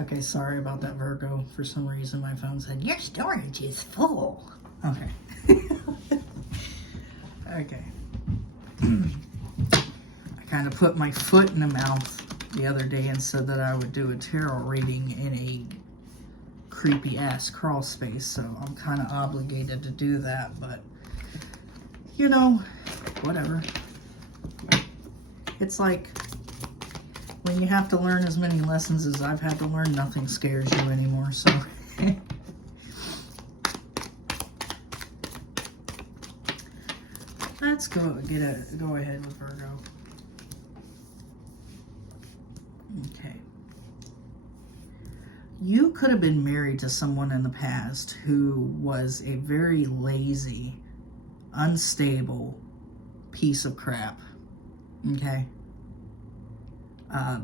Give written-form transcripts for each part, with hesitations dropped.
Okay, sorry about that, Virgo. For some reason, my phone said, your storage is full. Okay. Okay. I kind of put my foot in the mouth the other day and said that I would do a tarot reading in a creepy-ass crawl space, so I'm kind of obligated to do that, but, you know, whatever. It's like, when you have to learn as many lessons as I've had to learn, nothing scares you anymore, so. Let's go ahead with Virgo. Okay. You could have been married to someone in the past who was a very lazy, unstable piece of crap. Okay?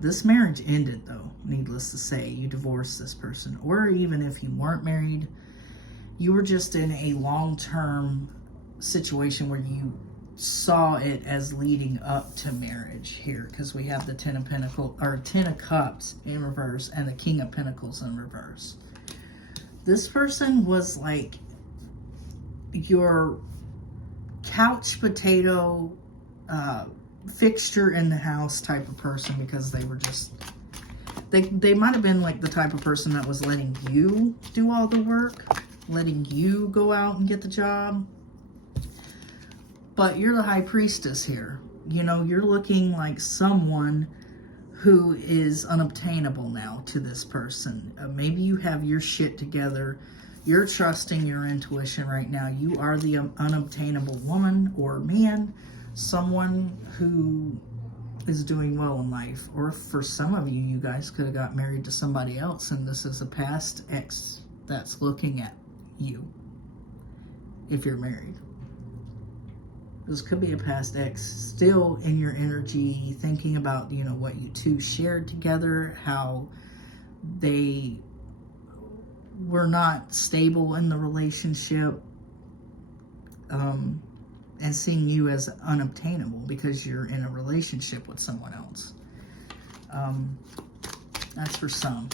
This marriage ended, though, needless to say. You divorced this person. Or even if you weren't married, you were just in a long-term situation where you saw it as leading up to marriage here, because we have the Ten of Pentacles, or Ten of Cups in reverse, and the King of Pentacles in reverse. This person was like your couch potato fixture in the house type of person, because they were just, they might have been like the type of person that was letting you do all the work, letting you go out and get the job. But you're the high priestess here. You know, you're looking like someone who is unobtainable now to this person. Maybe you have your shit together. You're trusting your intuition right now. You are the unobtainable woman or man. Someone who is doing well in life. Or for some of you, you guys could have got married to somebody else, and this is a past ex that's looking at you if you're married. This could be a past ex still in your energy, thinking about, you know, what you two shared together, how they were not stable in the relationship, and seeing you as unobtainable because you're in a relationship with someone else. That's for some.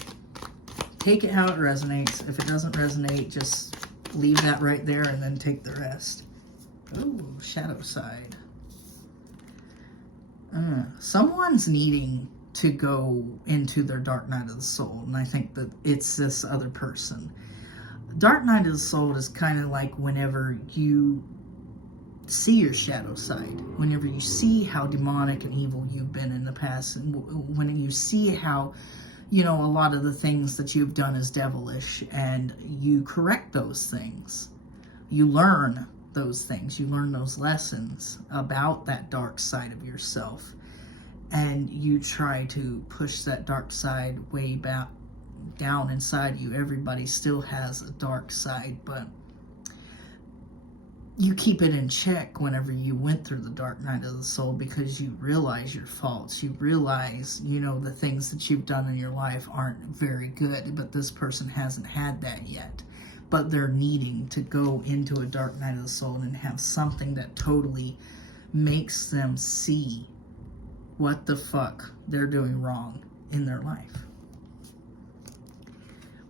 Take it how it resonates. If it doesn't resonate, just leave that right there and then take the rest. Oh, shadow side. Someone's needing to go into their dark night of the soul, and I think that it's this other person. Dark night of the soul is kind of like whenever you see your shadow side, whenever you see how demonic and evil you've been in the past, and when you see how, you know, a lot of the things that you've done is devilish, and you correct those things. You learn those things. You learn those lessons about that dark side of yourself, and you try to push that dark side way back down inside you. Everybody still has a dark side, but you keep it in check whenever you went through the dark night of the soul, because you realize your faults. You realize, you know, the things that you've done in your life aren't very good, but this person hasn't had that yet. But they're needing to go into a dark night of the soul and have something that totally makes them see what the fuck they're doing wrong in their life.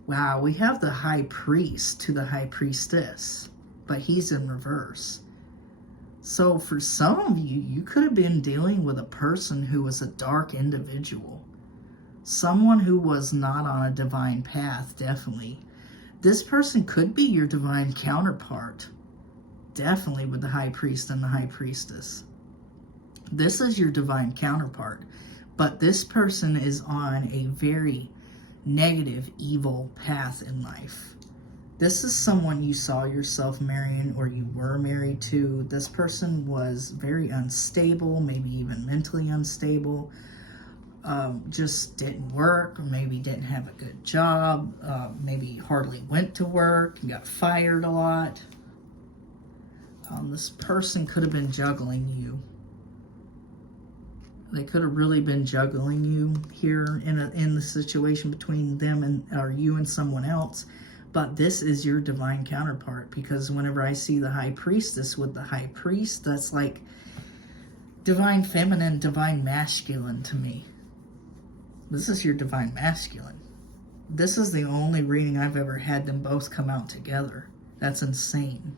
Wow, we have the high priest to the high priestess, but he's in reverse. So for some of you, you could have been dealing with a person who was a dark individual. Someone who was not on a divine path, definitely. This person could be your divine counterpart, definitely, with the high priest and the high priestess. This is your divine counterpart, but this person is on a very negative, evil path in life. This is someone you saw yourself marrying, or you were married to. This person was very unstable, maybe even mentally unstable. Just didn't work, or maybe didn't have a good job, maybe hardly went to work and got fired a lot. This person could have been juggling you. They could have really been juggling you here in the situation between them and, or you and someone else. But this is your divine counterpart, because whenever I see the high priestess with the high priest, that's like divine feminine, divine masculine to me. This is your divine masculine. This is the only reading I've ever had them both come out together. That's insane.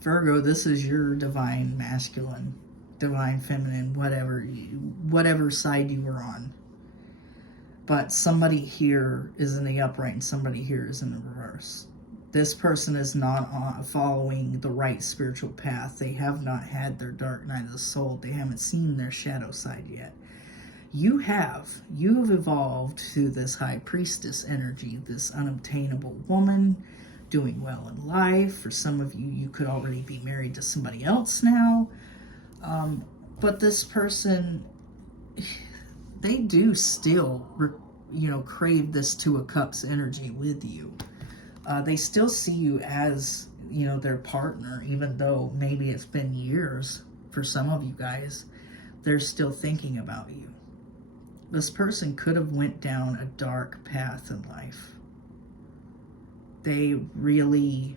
Virgo, this is your divine masculine, divine feminine, whatever side you were on. But somebody here is in the upright and somebody here is in the reverse. This person is not following the right spiritual path. They have not had their dark night of the soul. They haven't seen their shadow side yet. You have evolved to this high priestess energy, this unobtainable woman doing well in life. For some of you, you could already be married to somebody else now. But this person, they do still, crave this Two of Cups energy with you. They still see you as, their partner, even though maybe it's been years for some of you guys. They're still thinking about you. This person could have went down a dark path in life. They really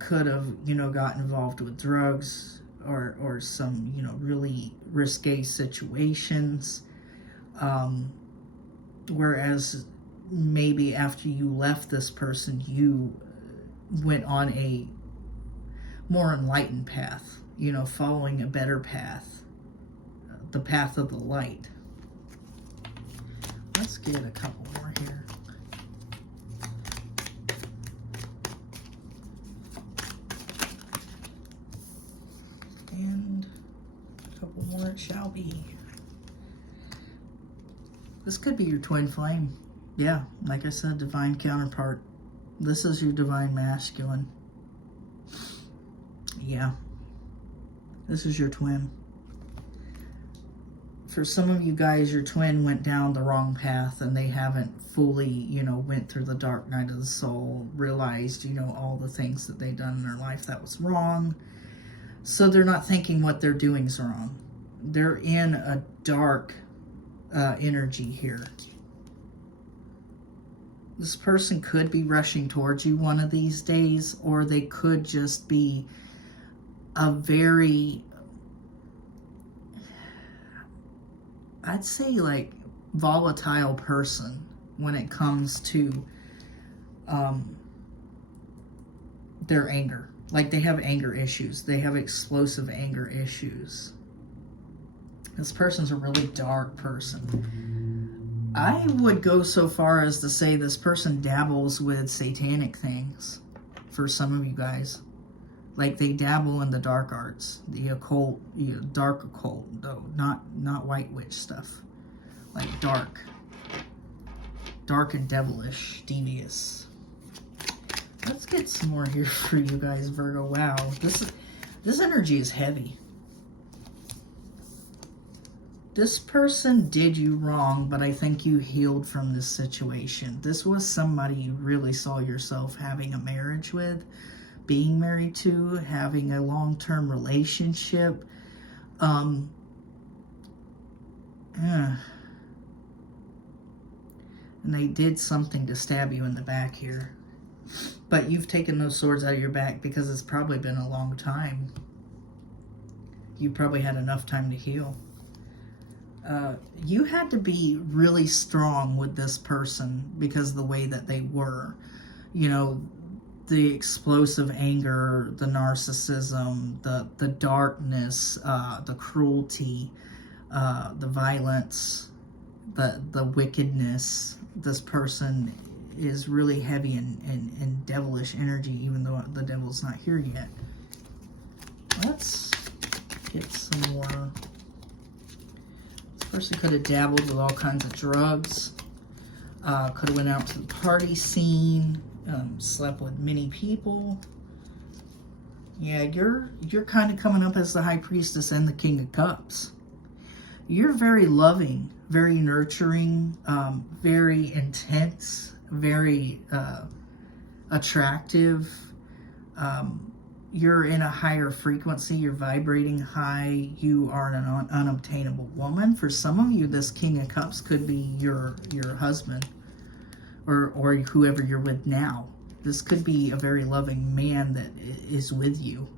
could have, got involved with drugs or some, really risque situations. Whereas maybe after you left this person, you went on a more enlightened path, following a better path. The path of the light. Let's get a couple more here. And a couple more it shall be. This could be your twin flame. Yeah, like I said, divine counterpart. This is your divine masculine. Yeah. This is your twin. For some of you guys, your twin went down the wrong path and they haven't fully, went through the dark night of the soul, realized, all the things that they've done in their life that was wrong. So they're not thinking what they're doing is wrong. They're in a dark energy here. This person could be rushing towards you one of these days, or they could just be a very, I'd say, like, volatile person when it comes to their anger. Like, they have anger issues. They have explosive anger issues. This person's a really dark person. I would go so far as to say this person dabbles with satanic things for some of you guys. Like, they dabble in the dark arts, the occult, dark occult, though, not white witch stuff. Like dark and devilish, devious. Let's get some more here for you guys, Virgo. Wow, this energy is heavy. This person did you wrong, but I think you healed from this situation. This was somebody you really saw yourself having a marriage with, being married to, having a long-term relationship. And they did something to stab you in the back here. But you've taken those swords out of your back because it's probably been a long time. You probably had enough time to heal. You had to be really strong with this person because of the way that they were. The explosive anger, the narcissism, the darkness, the cruelty, the violence, the wickedness. This person is really heavy in devilish energy, even though the devil's not here yet. Let's get some more. This person could have dabbled with all kinds of drugs. Could have went out to the party scene. Slept with many people. Yeah, you're kind of coming up as the High Priestess and the King of Cups. You're very loving, very nurturing, very intense, very attractive. You're in a higher frequency. You're vibrating high. You are an unobtainable woman. For some of you, this King of Cups could be your husband. Or whoever you're with now. This could be a very loving man that is with you,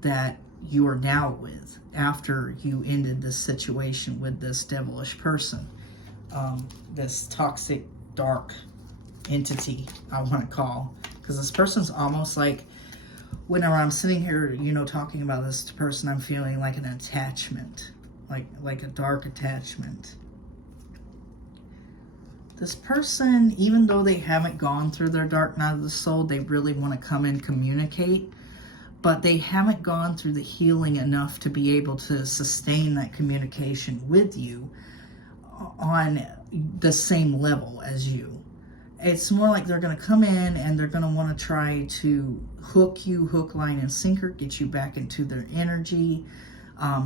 that you are now with after you ended this situation with this devilish person. this toxic, dark entity, I want to call. Because this person's almost like, whenever I'm sitting here, you know, talking about this person, I'm feeling like an attachment, like a dark attachment. This person, even though they haven't gone through their dark night of the soul, they really want to come and communicate, but they haven't gone through the healing enough to be able to sustain that communication with you on the same level as you. It's more like they're going to come in and they're going to want to try to hook you, hook, line, and sinker, get you back into their energy,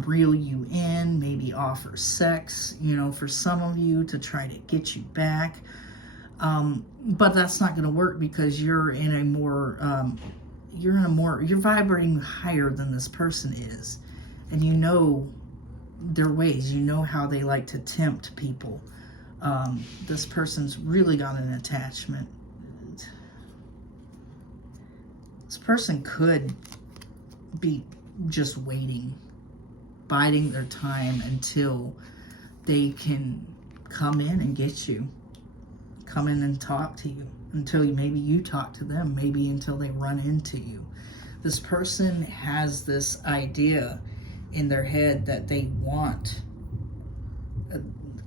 reel you in, maybe offer sex, you know, for some of you to try to get you back. But that's not going to work because you're in a more, you're vibrating higher than this person is. And you know their ways, you know how they like to tempt people. This person's really got an attachment. This person could be just waiting, biding their time until they can come in and get you, come in and talk to you, until maybe you talk to them, maybe until they run into you. This person has this idea in their head that they want,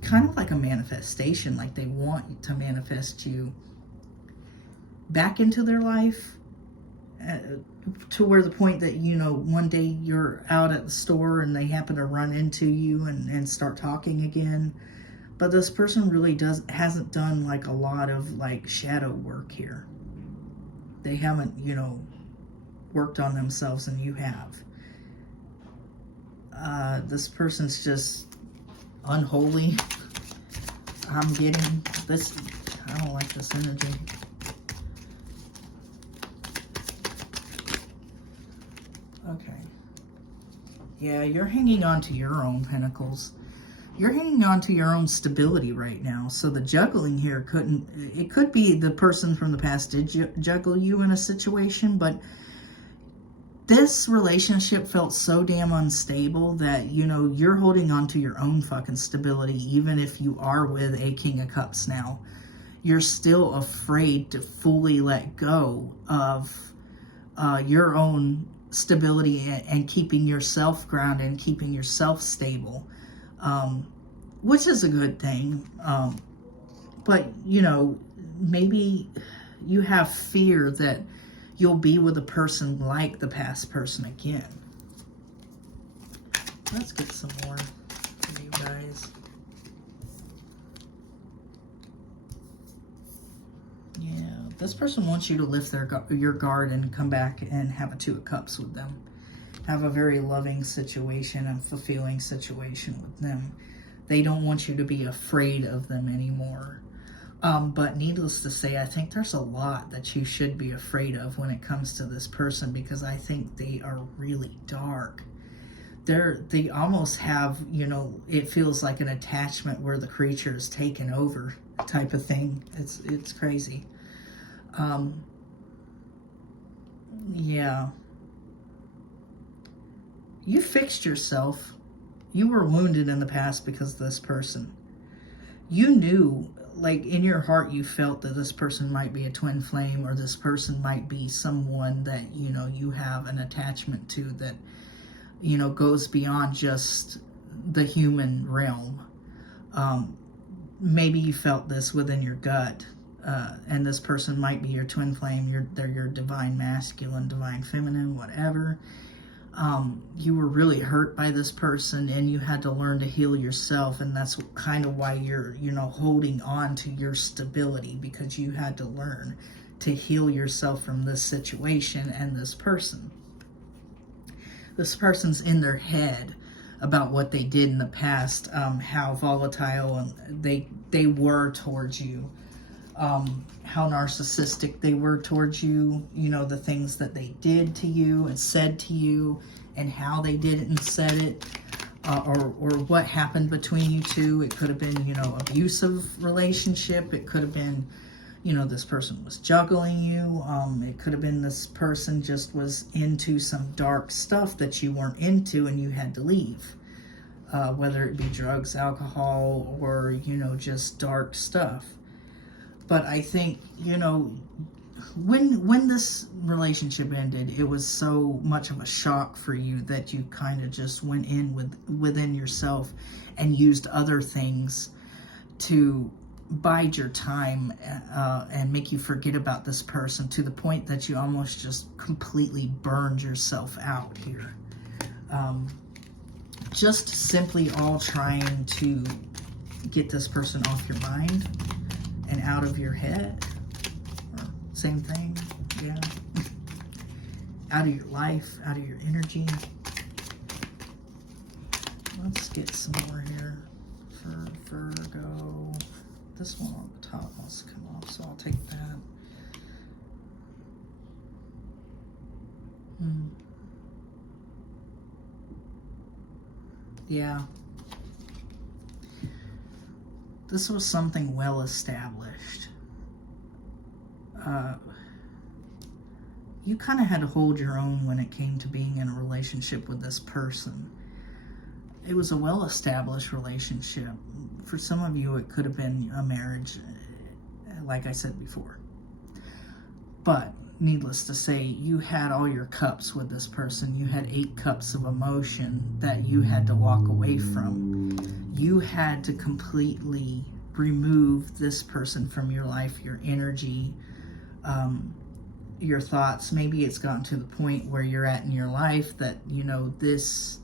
kind of like a manifestation, like they want to manifest you back into their life, to where the point that, you know, one day you're out at the store and they happen to run into you and start talking again. But this person really hasn't done like a lot of like shadow work here. They haven't, you know, worked on themselves, and you have. This person's just unholy. I'm getting this. I don't like this energy. Okay. Yeah, you're hanging on to your own pentacles. You're hanging on to your own stability right now. So the juggling here it could be the person from the past did juggle you in a situation, but this relationship felt so damn unstable that, you know, you're holding on to your own fucking stability. Even if you are with a King of Cups now, you're still afraid to fully let go of your own stability and keeping yourself grounded and keeping yourself stable, which is a good thing. But, you know, maybe you have fear that you'll be with a person like the past person again. Let's get some more for you guys. Yeah, this person wants you to lift your guard and come back and have a Two of Cups with them. Have a very loving situation and fulfilling situation with them. They don't want you to be afraid of them anymore. But needless to say, I think there's a lot that you should be afraid of when it comes to this person, because I think they are really dark. They almost have, you know, it feels like an attachment where the creature is taken over type of thing. It's crazy. Yeah. You fixed yourself. You were wounded in the past because of this person. You knew, like in your heart, you felt that this person might be a twin flame, or this person might be someone that, you know, you have an attachment to that, you know, goes beyond just the human realm. Maybe you felt this within your gut, and this person might be your twin flame. They're your divine masculine, divine feminine, whatever. You were really hurt by this person, and you had to learn to heal yourself, and that's kind of why you're, you know, holding on to your stability, because you had to learn to heal yourself from this situation and this person. This person's in their head about what they did in the past, how volatile they were towards you, how narcissistic they were towards you, you know, the things that they did to you and said to you, and how they did it and said it, or what happened between you two. It could have been, you know, abusive relationship. It could have been, you know, this person was juggling you. It could have been this person just was into some dark stuff that you weren't into and you had to leave. whether it be drugs, alcohol, or, you know, just dark stuff. But I think, you know, when this relationship ended, it was so much of a shock for you that you kind of just went in within yourself and used other things to bide your time and make you forget about this person, to the point that you almost just completely burned yourself out here. Just simply all trying to get this person off your mind and out of your head. Or same thing, yeah. Out of your life, out of your energy. Let's get some more here for Virgo. This one on the top wants to come off, so I'll take that. Yeah. This was something well established. You kind of had to hold your own when it came to being in a relationship with this person. It was a well-established relationship. For some of you, it could have been a marriage, like I said before. But needless to say, you had all your cups with this person. You had 8 cups of emotion that you had to walk away from. You had to completely remove this person from your life, your energy, your thoughts. Maybe it's gotten to the point where you're at in your life that, you know, this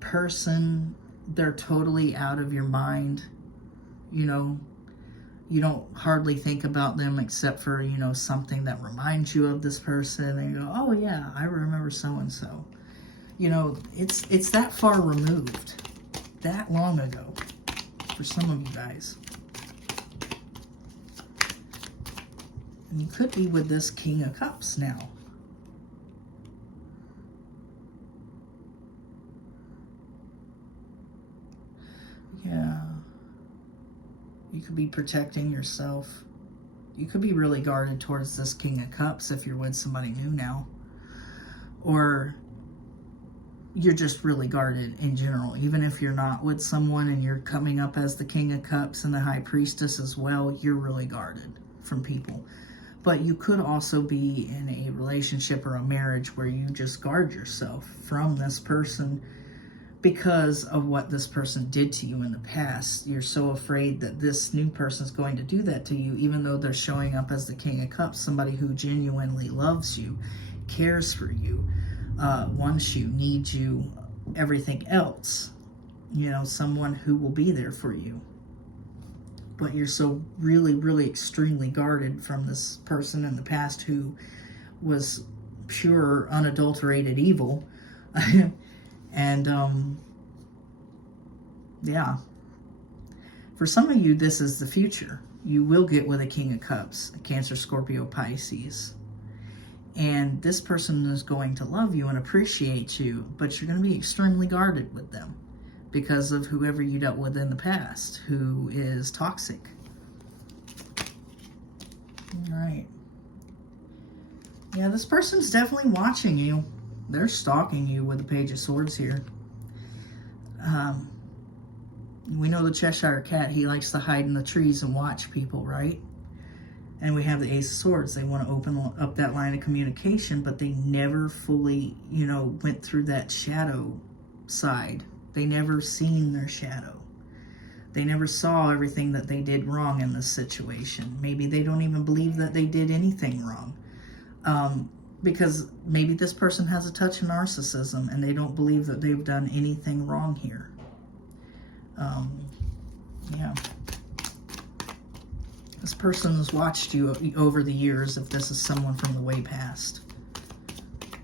person, they're totally out of your mind. You know, you don't hardly think about them except for, you know, something that reminds you of this person, and you go, oh yeah, I remember so-and-so. You know, it's that far removed, that long ago for some of you guys. And you could be with this King of Cups now. Yeah. You could be protecting yourself. You could be really guarded towards this King of Cups if you're with somebody new now. Or you're just really guarded in general. Even if you're not with someone and you're coming up as the King of Cups and the High Priestess as well, you're really guarded from people. But you could also be in a relationship or a marriage where you just guard yourself from this person because of what this person did to you in the past. You're so afraid that this new person's going to do that to you, even though they're showing up as the King of Cups, somebody who genuinely loves you, cares for you, wants you, needs you, everything else. You know, someone who will be there for you. But you're so really, really extremely guarded from this person in the past who was pure, unadulterated evil. And, yeah. For some of you, this is the future. You will get with a King of Cups, a Cancer, Scorpio, Pisces. And this person is going to love you and appreciate you, but you're going to be extremely guarded with them because of whoever you dealt with in the past, who is toxic. All right. Yeah, this person's definitely watching you. They're stalking you with the Page of Swords here. We know the Cheshire Cat, he likes to hide in the trees and watch people, right? And we have the Ace of Swords. They want to open up that line of communication, but they never fully, you know, went through that shadow side. They never seen their shadow. They never saw everything that they did wrong in this situation. Maybe they don't even believe that they did anything wrong. Because maybe this person has a touch of narcissism and they don't believe that they've done anything wrong here. Yeah. This person has watched you over the years, if this is someone from the way past.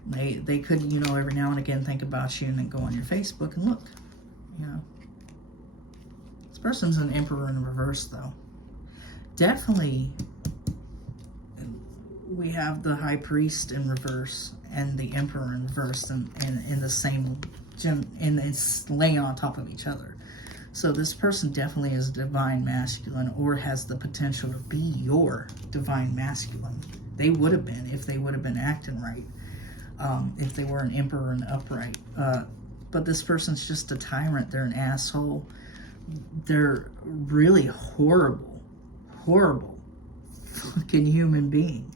They could, you know, every now and again think about you and then go on your Facebook and look. You know. This person's an Emperor in reverse, though. Definitely, we have the High Priest in reverse and the Emperor in reverse in the same, and it's laying on top of each other. So this person definitely is divine masculine or has the potential to be your divine masculine. They would have been if they would have been acting right. If they were an Emperor and upright. but this person's just a tyrant. They're an asshole. They're really horrible fucking human being.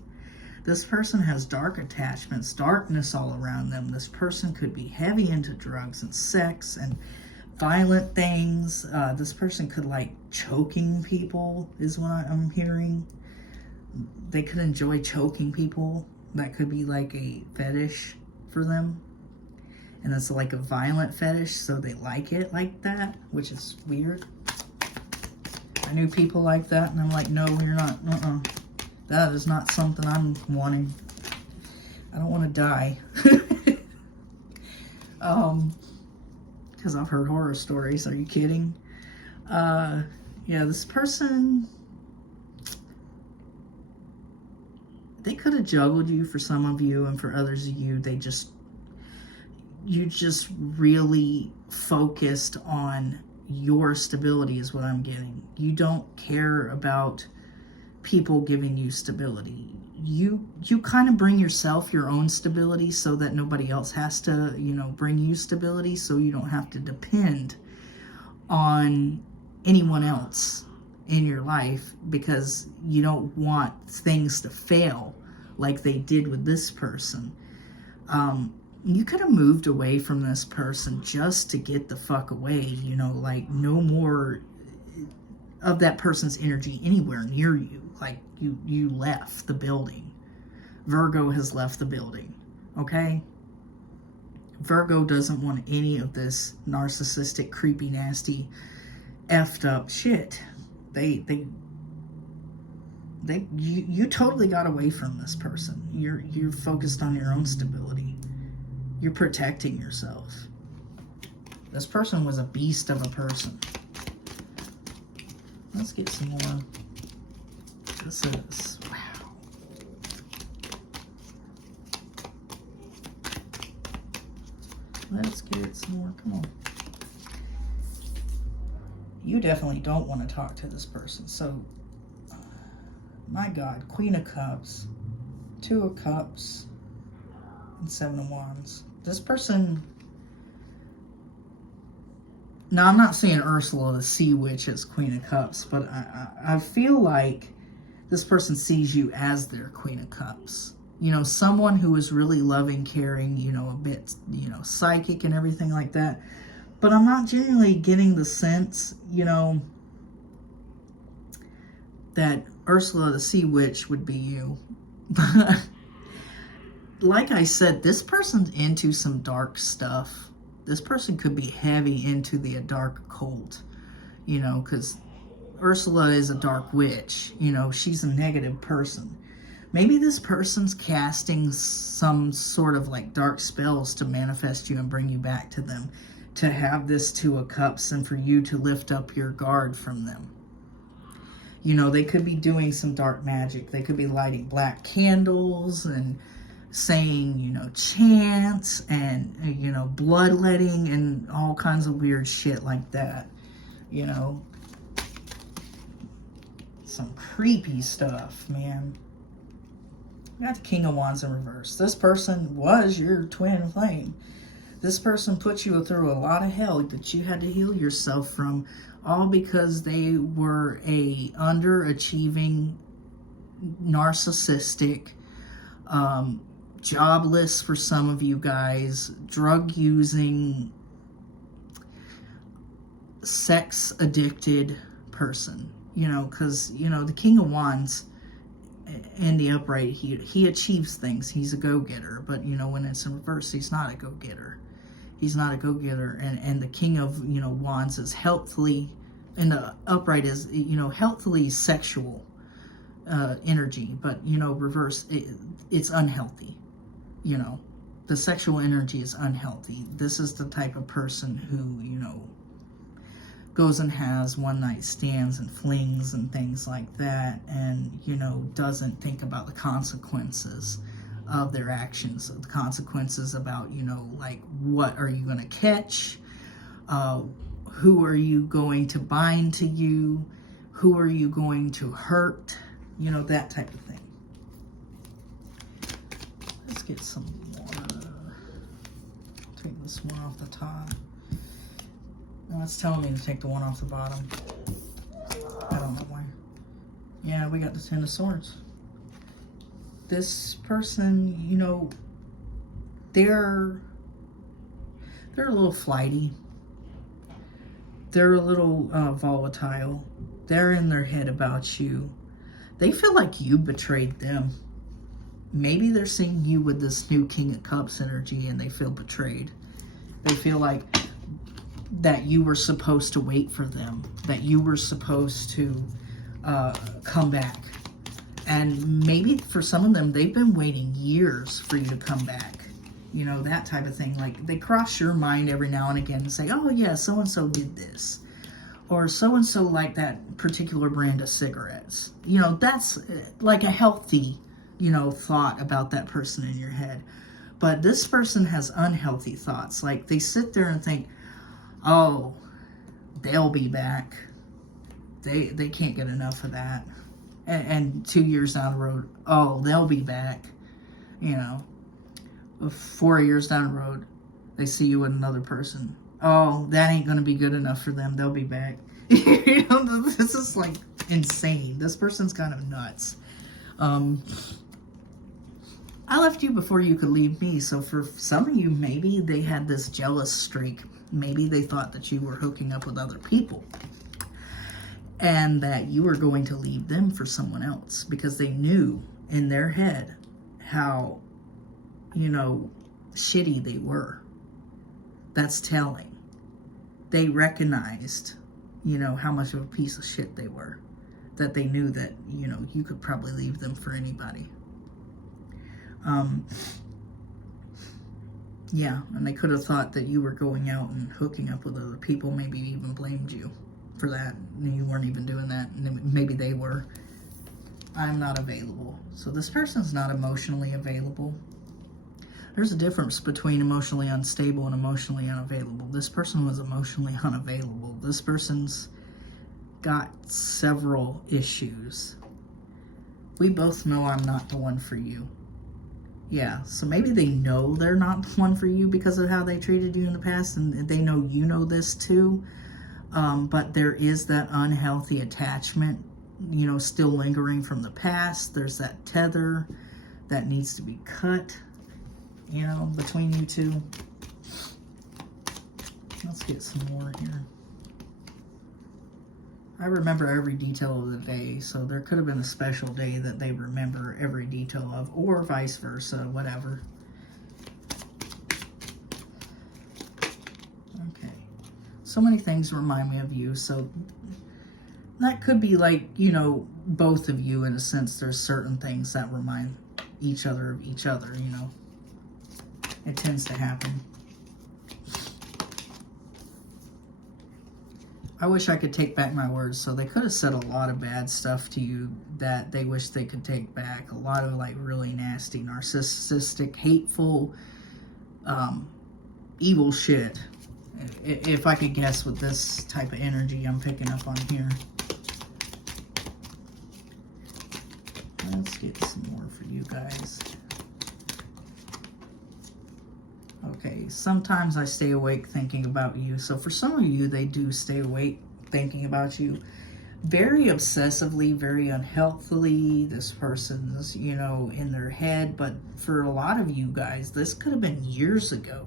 This person has dark attachments, darkness all around them. This person could be heavy into drugs and sex and violent things. This person could like choking people, is what I'm hearing. They could enjoy choking people. That could be like a fetish for them. And it's like a violent fetish, so they like it like that, which is weird. I knew people like that, and I'm like, no, you're not. That is not something I'm wanting. I don't want to die. Because I've heard horror stories. Are you kidding? Yeah, this person, they could have juggled you for some of you, and for others of you, you just really focused on your stability is what I'm getting. You don't care about people giving you stability. You kind of bring yourself your own stability so that nobody else has to, bring you stability, so you don't have to depend on anyone else in your life, because you don't want things to fail like they did with this person. You could have moved away from this person just to get the fuck away, like no more of that person's energy anywhere near you. Like you left the building. Virgo has left the building, okay? Virgo doesn't want any of this narcissistic, creepy, nasty, effed up shit. You totally got away from this person. You're focused on your own stability. You're protecting yourself. This person was a beast of a person. Let's get some more. This is, wow. Let's get some more. Come on. You definitely don't want to talk to this person. So, my God, Queen of Cups, Two of Cups, and Seven of Wands. This person, now I'm not saying Ursula the Sea Witch is Queen of Cups, but I feel like this person sees you as their Queen of Cups. Someone who is really loving, caring, a bit, psychic and everything like that. But I'm not genuinely getting the sense, that Ursula the Sea Witch would be you. Like I said, this person's into some dark stuff. This person could be heavy into the dark occult, because Ursula is a dark witch. She's a negative person. Maybe this person's casting some sort of like dark spells to manifest you and bring you back to them, to have this Two of Cups and for you to lift up your guard from them. They could be doing some dark magic. They could be lighting black candles and saying, chants and, bloodletting and all kinds of weird shit like that. Some creepy stuff, man. We got the King of Wands in reverse. This person was your twin flame. This person put you through a lot of hell that you had to heal yourself from, all because they were a underachieving, narcissistic, jobless for some of you guys, drug-using, sex-addicted person. Because, the King of Wands in the upright, he achieves things. He's a go-getter. But, when it's in reverse, he's not a go-getter. He's not a go-getter. And the King of, Wands is healthily, and the upright is, healthily sexual energy. But, reverse, it's unhealthy. The sexual energy is unhealthy. This is the type of person who, goes and has one-night stands and flings and things like that, and, doesn't think about the consequences of their actions, the consequences about, like, what are you going to catch? Who are you going to bind to you? Who are you going to hurt? That type of thing. Let's get some more. take this one off the top. No, it's telling me to take the one off the bottom. I don't know why. Yeah, we got the Ten of Swords. This person, you know, they're a little flighty. They're a little volatile. They're in their head about you. They feel like you betrayed them. Maybe they're seeing you with this new King of Cups energy and they feel betrayed. They feel like that you were supposed to wait for them, that you were supposed to come back. And maybe for some of them, they've been waiting years for you to come back. You know, that type of thing. Like, they cross your mind every now and again and say, oh yeah, so-and-so did this. Or so-and-so liked that particular brand of cigarettes. You know, that's like a healthy, you know, thought about that person in your head. But this person has unhealthy thoughts. Like, they sit there and think, oh, they'll be back. They can't get enough of that. And 2 years down the road, oh, they'll be back. You know, 4 years down the road, they see you with another person. Oh, that ain't going to be good enough for them. They'll be back. You know, this is like insane. This person's kind of nuts. I left you before you could leave me. So for some of you, maybe they had this jealous streak. Maybe they thought that you were hooking up with other people. And that you were going to leave them for someone else. Because they knew in their head how, you know, shitty they were. That's telling. They recognized, you know, how much of a piece of shit they were. That they knew that, you know, you could probably leave them for anybody. Yeah, and they could have thought that you were going out and hooking up with other people, maybe even blamed you for that, and you weren't even doing that, and maybe they were. I'm not available. So this person's not emotionally available. There's a difference between emotionally unstable and emotionally unavailable. This person was emotionally unavailable. This person's got several issues. We both know I'm not the one for you. Yeah, so maybe they know they're not the one for you because of how they treated you in the past, and they know you know this too. But there is that unhealthy attachment, you know, still lingering from the past. There's that tether that needs to be cut, you know, between you two. Let's get some more here. I remember every detail of the day, so there could have been a special day that they remember every detail of, or vice versa, whatever. Okay. So many things remind me of you, so that could be like, you know, both of you in a sense. There's certain things that remind each other of each other, you know. It tends to happen. I wish I could take back my words. So they could have said a lot of bad stuff to you that they wish they could take back. A lot of like really nasty, narcissistic, hateful, evil shit. If I could guess with this type of energy I'm picking up on here. Let's get some more for you guys. Okay, sometimes I stay awake thinking about you. So for some of you, they do stay awake thinking about you. Very obsessively, very unhealthily. This person's, you know, in their head. But for a lot of you guys, this could have been years ago.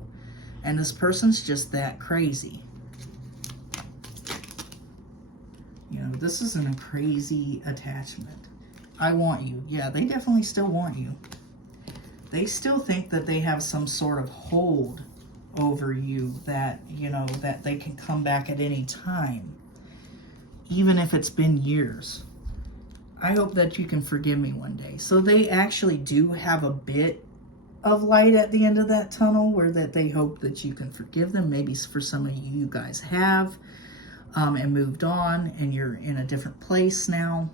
And this person's just that crazy. You know, this isn't a crazy attachment. I want you. Yeah, they definitely still want you. They still think that they have some sort of hold over you, that, you know, that they can come back at any time, even if it's been years. I hope that you can forgive me one day. So they actually do have a bit of light at the end of that tunnel, where that they hope that you can forgive them. Maybe for some of you, you guys have and moved on, and you're in a different place now.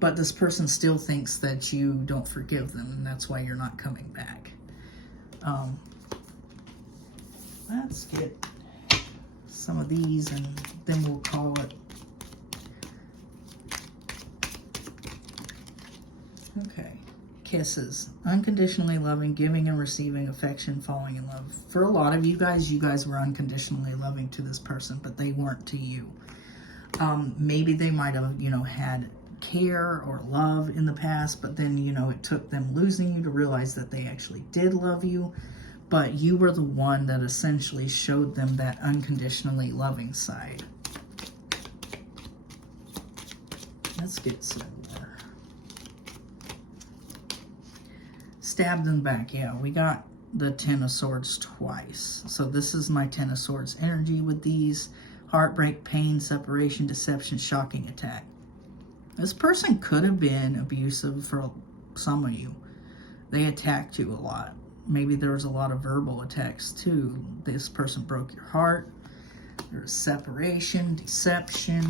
But this person still thinks that you don't forgive them, and that's why you're not coming back. Let's get some of these, and then we'll call it. Okay. kisses, unconditionally loving, giving and receiving affection, falling in love. For a lot of you guys were unconditionally loving to this person, but they weren't to you. Maybe they might have, you know, had care or love in the past, but then, you know, it took them losing you to realize that they actually did love you, but you were the one that essentially showed them that unconditionally loving side. Let's get some more. Stabbed in the back. Yeah, we got the Ten of Swords twice. So this is my Ten of Swords energy with these. Heartbreak, pain, separation, deception, shocking attack. This person could have been abusive for some of you. They attacked you a lot. Maybe there was a lot of verbal attacks too. This person broke your heart. There's separation, deception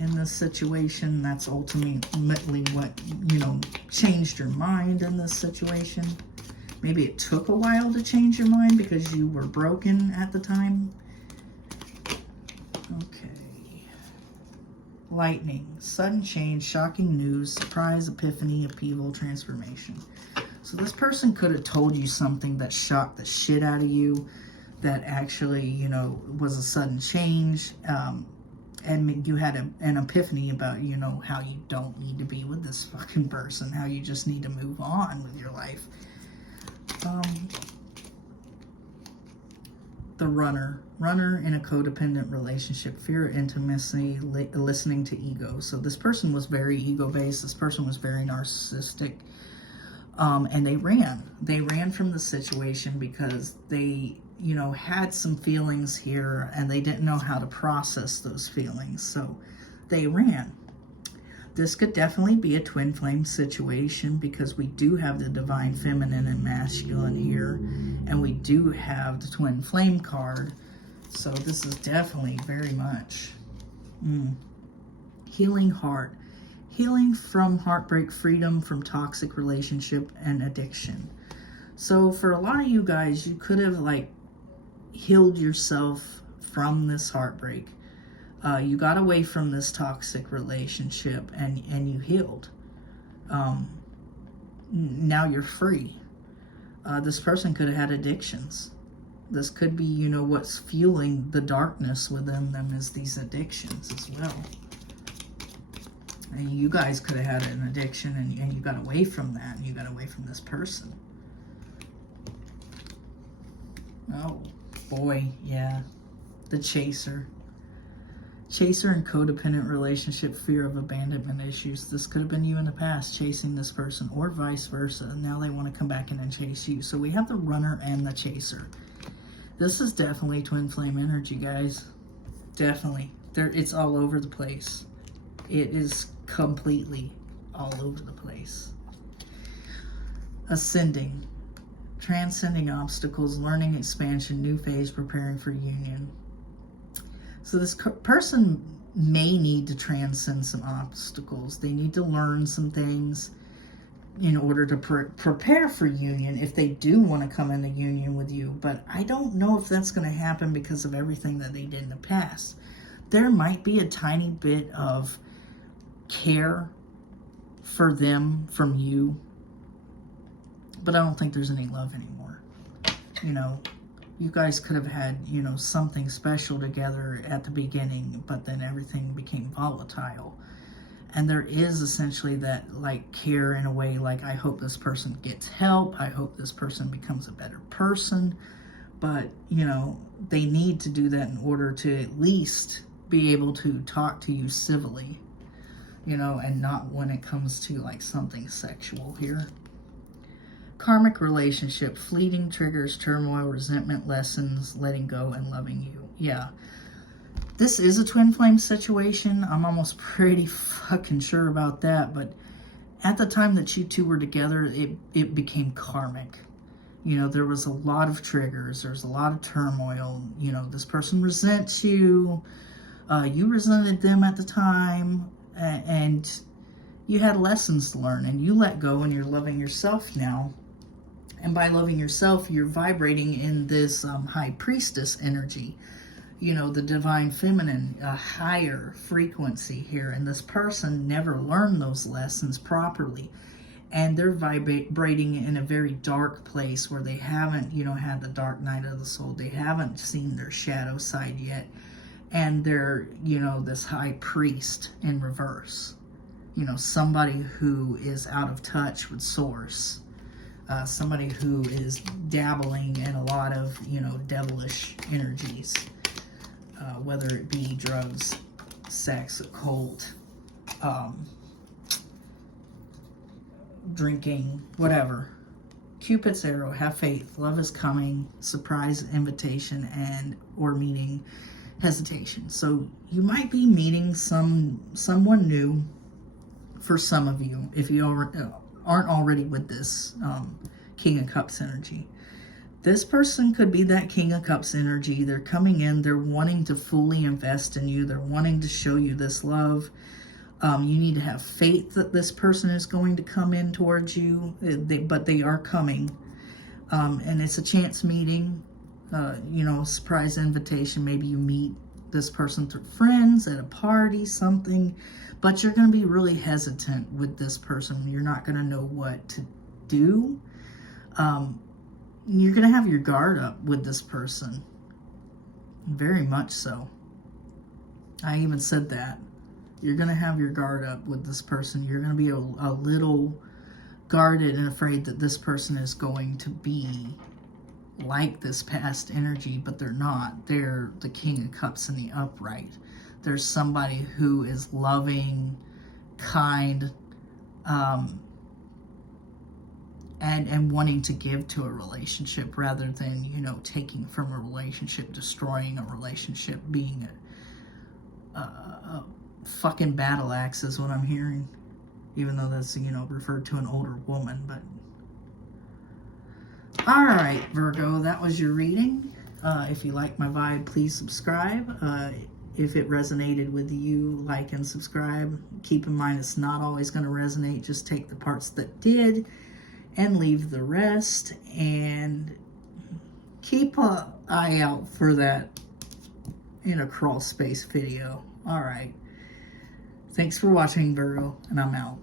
in this situation. That's ultimately what, you know, changed your mind in this situation. Maybe it took a while to change your mind because you were broken at the time. Okay. Lightning, sudden change, shocking news, surprise, epiphany, upheaval, transformation. So this person could have told you something that shocked the shit out of you, that actually, you know, was a sudden change. And you had an epiphany about, you know, how you don't need to be with this fucking person, how you just need to move on with your life. The runner in a codependent relationship, fear, intimacy, listening to ego. So this person was very ego-based. This person was very narcissistic. And they ran from the situation because they, you know, had some feelings here and they didn't know how to process those feelings. So they ran. This could definitely be a twin flame situation because we do have the divine feminine and masculine here, and we do have the twin flame card. So this is definitely very much healing heart, healing from heartbreak, freedom from toxic relationship and addiction. So for a lot of you guys, you could have like healed yourself from this heartbreak. You got away from this toxic relationship and you healed. Now you're free. This person could have had addictions. This could be, you know, what's fueling the darkness within them is these addictions as well. And you guys could have had an addiction and you got away from that and you got away from this person. Oh boy, yeah. The chaser. Chaser and codependent relationship, fear of abandonment issues. This could have been you in the past chasing this person or vice versa. And now they want to come back in and chase you. So we have the runner and the chaser. This is definitely twin flame energy, guys. Definitely. It's all over the place. It is completely all over the place. Ascending. Transcending obstacles, learning expansion, new phase, preparing for union. So this person may need to transcend some obstacles. They need to learn some things in order to prepare for union if they do want to come into union with you. But I don't know if that's going to happen because of everything that they did in the past. There might be a tiny bit of care for them from you, but I don't think there's any love anymore. You know, you guys could have had, you know, something special together at the beginning, but then everything became volatile. And there is essentially that, like, care in a way, like, I hope this person gets help. I hope this person becomes a better person. But, you know, they need to do that in order to at least be able to talk to you civilly, you know, and not when it comes to, like, something sexual here. Karmic relationship, fleeting triggers, turmoil, resentment, lessons, letting go, and loving you. Yeah. This is a twin flame situation. I'm almost pretty fucking sure about that. But at the time that you two were together, it became karmic. You know, there was a lot of triggers. There's a lot of turmoil. You know, this person resents you. You resented them at the time. And you had lessons to learn. And you let go and you're loving yourself now. And by loving yourself, you're vibrating in this high priestess energy. You know, the divine feminine, a higher frequency here. And this person never learned those lessons properly. and they're vibrating in a very dark place where they haven't, you know, had the dark night of the soul. They haven't seen their shadow side yet. And they're, you know, this high priest in reverse. You know, somebody who is out of touch with source. Somebody who is dabbling in a lot of, you know, devilish energies. Whether it be drugs, sex, occult, drinking, whatever. Cupid's arrow, have faith, love is coming, surprise invitation, and or meeting, hesitation. So you might be meeting someone new for some of you, if you aren't already with this King of Cups energy. This person could be that King of Cups energy. They're coming in, they're wanting to fully invest in you, they're wanting to show you this love. You need to have faith that this person is going to come in towards you, but they are coming. And it's a chance meeting, you know, surprise invitation. Maybe you meet this person through friends at a party, something, but you're going to be really hesitant with this person. You're not going to know what to do. You're going to have your guard up with this person. Very much so. I even said that. You're going to have your guard up with this person. You're going to be a little guarded and afraid that this person is going to be like this past energy, but they're not. They're the King of Cups in the upright. There's somebody who is loving, kind, and wanting to give to a relationship rather than, you know, taking from a relationship, destroying a relationship, being a fucking battle axe is what I'm hearing, even though that's, you know, referred to an older woman. But all right, Virgo, that was your reading. If you like my vibe, please subscribe. If it resonated with you, like and subscribe. Keep in mind, it's not always going to resonate. Just take the parts that did and leave the rest, and keep an eye out for that in a crawl space video. All right. Thanks for watching, Virgo, and I'm out.